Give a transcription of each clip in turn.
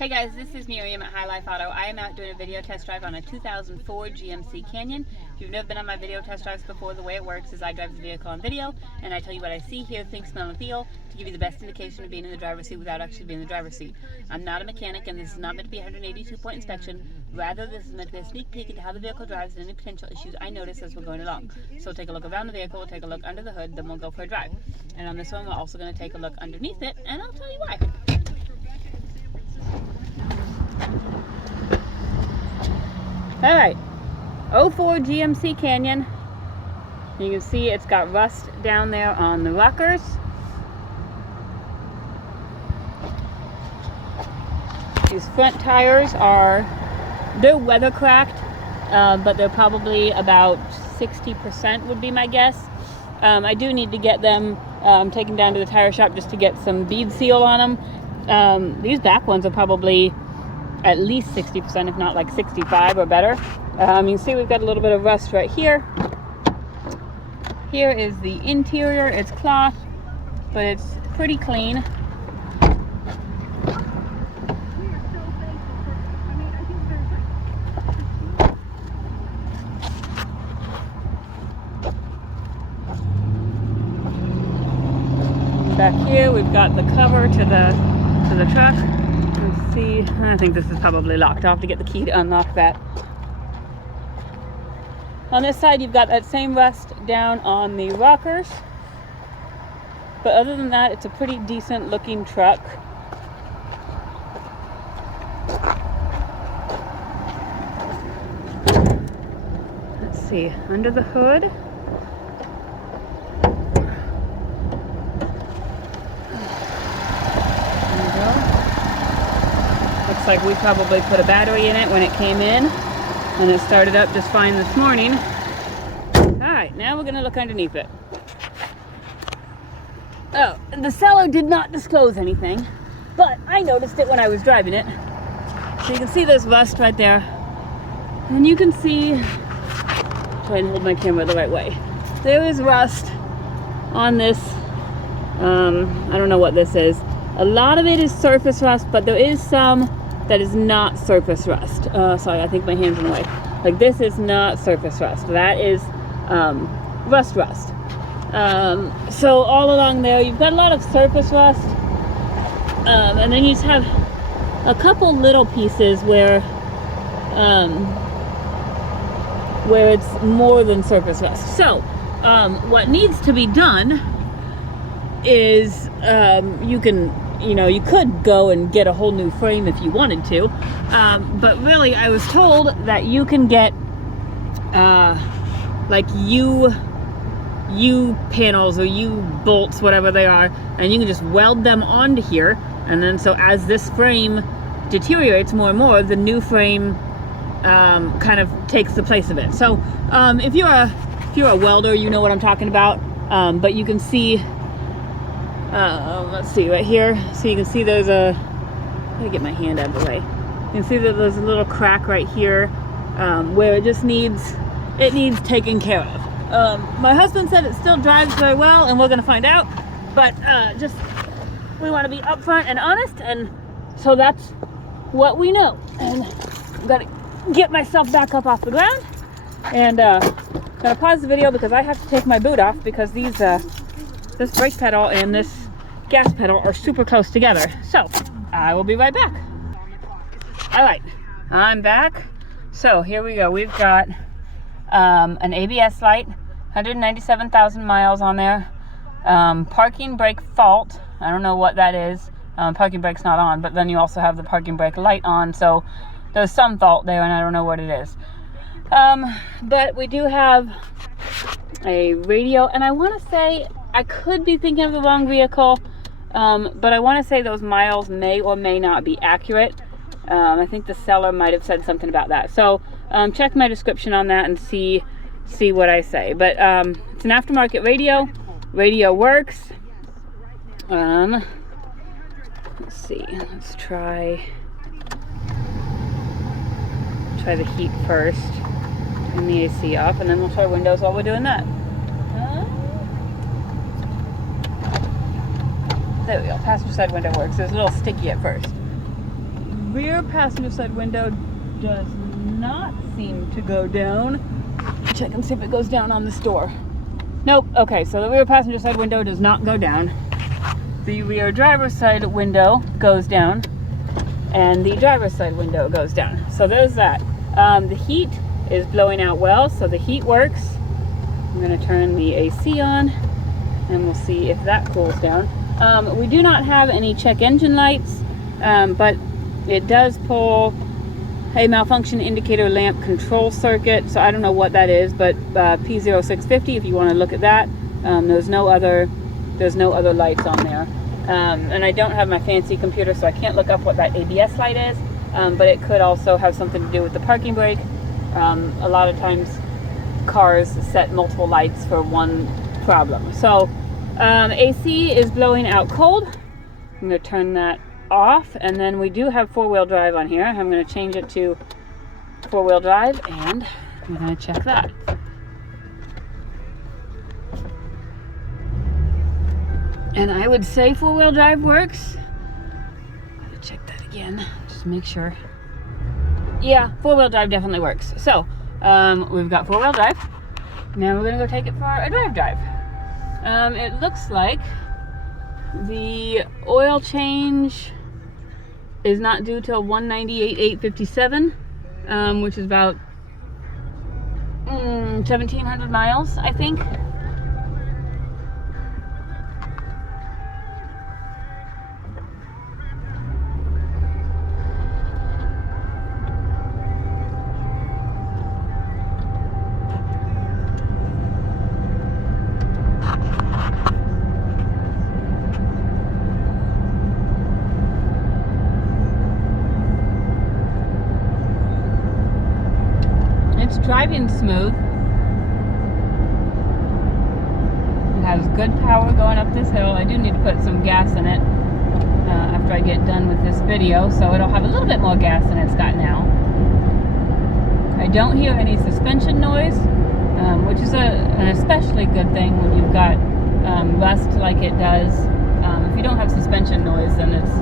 Hey guys, this is Miriam at High Life Auto. I am out doing a video test drive on a 2004 GMC Canyon. If you've never been on my video test drives before, the way it works is I drive the vehicle on video and I tell you what I see, hear, think, smell, and feel to give you the best indication of being in the driver's seat without actually being in the driver's seat. I'm not a mechanic and this is not meant to be a 182-point inspection. Rather, this is meant to be a sneak peek into how the vehicle drives and any potential issues I notice as we're going along. So take a look around the vehicle, we'll take a look under the hood, then we'll go for a drive. And on this one, we're also going to take a look underneath it and I'll tell you why. Alright, 04 GMC Canyon. You can see it's got rust down there on the rockers. These front tires they're weather cracked, but they're probably about 60% would be my guess. I do need to get them taken down to the tire shop just to get some bead seal on them. These back ones are probably at least 60%, if not like 65 or better. You can see we've got a little bit of rust right here. Here is the interior. It's cloth, but it's pretty clean. Back here we've got the cover to the truck. Let's see, I think this is probably locked. I'll have to get the key to unlock that. On this side you've got that same rust down on the rockers, but other than that it's a pretty decent looking truck. Let's see, under the hood looks like we probably put a battery in it when it came in, and it started up just fine this morning. Alright, now we're going to look underneath it. Oh, the seller did not disclose anything, but I noticed it when I was driving it. So you can see there's rust right there. And you can see, try and hold my camera the right way. There is rust on this, I don't know what this is. A lot of it is surface rust, but there is some that is not surface rust. Sorry, I think my hand's in the way. Like this is not surface rust. That is rust. So all along there, you've got a lot of surface rust. And then you just have a couple little pieces where it's more than surface rust. So what needs to be done is you could go and get a whole new frame if you wanted to, but really I was told that you can get like U panels or U bolts, whatever they are, and you can just weld them onto here, and then so as this frame deteriorates more and more, the new frame kind of takes the place of it. So if you're a welder, you know what I'm talking about. But you can see let's see right here, so you can see there's a, let me get my hand out of the way. You can see that there's a little crack right here where it just needs taken care of. My husband said it still drives very well, and we're going to find out, but just we want to be upfront and honest, and so that's what we know. And I'm going to get myself back up off the ground, and I'm going to pause the video because I have to take my boot off because these this brake pedal and this gas pedal are super close together. So I will be right back. All right, I'm back. So here we go. We've got an ABS light, 197,000 miles on there. Parking brake fault. I don't know what that is. Parking brake's not on, but then you also have the parking brake light on. So there's some fault there, and I don't know what it is. But we do have a radio, and I want to say, I could be thinking of the wrong vehicle, but I want to say those miles may or may not be accurate. I think the seller might have said something about that. So check my description on that and see what I say. But it's an aftermarket radio. Radio works. Let's see. Let's try the heat first. Turn the AC off, and then we'll try windows while we're doing that. There we go. Passenger side window works. It was a little sticky at first. rear passenger side window does not seem to go down. Check and see if it goes down on this door. Nope. Okay, so the rear passenger side window does not go down. The rear driver's side window goes down, and the driver's side window goes down. So there's that. The heat is blowing out well, so the heat works. I'm going to turn the AC on, and we'll see if that cools down. We do not have any check engine lights, but it does pull a malfunction indicator lamp control circuit. So I don't know what that is, but P0650 if you want to look at that. There's no other lights on there. And I don't have my fancy computer, so I can't look up what that ABS light is, but it could also have something to do with the parking brake. A lot of times cars set multiple lights for one problem. So AC is blowing out cold. I'm going to turn that off, and then we do have four-wheel drive on here. I'm going to change it to four-wheel drive, and I'm going to check that. And I would say four-wheel drive works. I'll check that again, just to make sure. Yeah, four-wheel drive definitely works. So, we've got four-wheel drive. Now we're going to go take it for a drive. It looks like the oil change is not due till 198,857, which is about 1,700 miles, I think. It's driving smooth. It has good power going up this hill. I do need to put some gas in it after I get done with this video, so it'll have a little bit more gas than it's got now. I don't hear any suspension noise, which is an especially good thing when you've got rust like it does. If you don't have suspension noise, then it's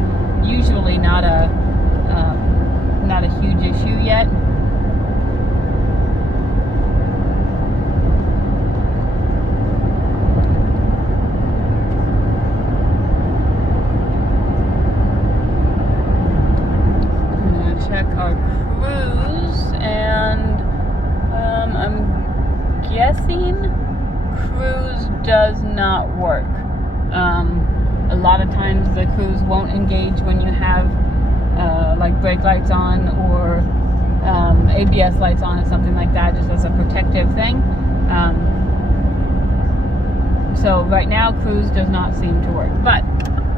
usually not a huge issue yet. Check our cruise, and I'm guessing cruise does not work. A lot of times the cruise won't engage when you have like brake lights on or ABS lights on or something like that, just as a protective thing. So right now cruise does not seem to work. But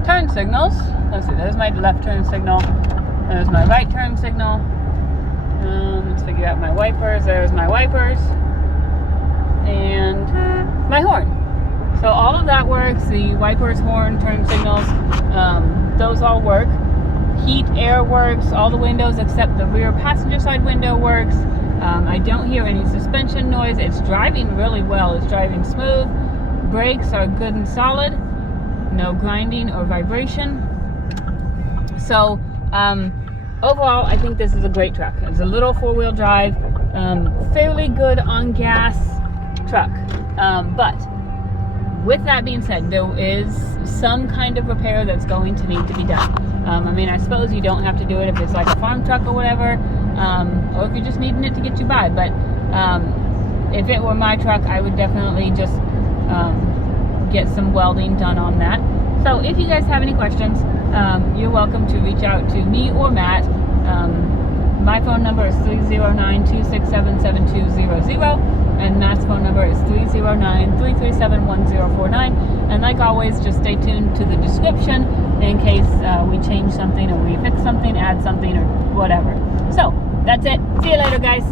turn signals, let's see, there's my left turn signal. There's my right turn signal. Let's figure out my wipers. There's my wipers. And my horn. So all of that works. The wipers, horn, turn signals, those all work. Heat, air works. All the windows except the rear passenger side window works. I don't hear any suspension noise. It's driving really well. It's driving smooth. Brakes are good and solid. No grinding or vibration. So, overall, I think this is a great truck. It's a little four-wheel drive, fairly good on gas truck. But with that being said, there is some kind of repair that's going to need to be done. I mean, I suppose you don't have to do it if it's like a farm truck or whatever, or if you're just needing it to get you by. But if it were my truck, I would definitely just get some welding done on that. So if you guys have any questions, you're welcome to reach out to me or Matt. My phone number is 309-267-7200, and Matt's phone number is 309-337-1049. And like always, just stay tuned to the description in case we change something or we fix something, add something, or whatever. So that's it. See you later, guys.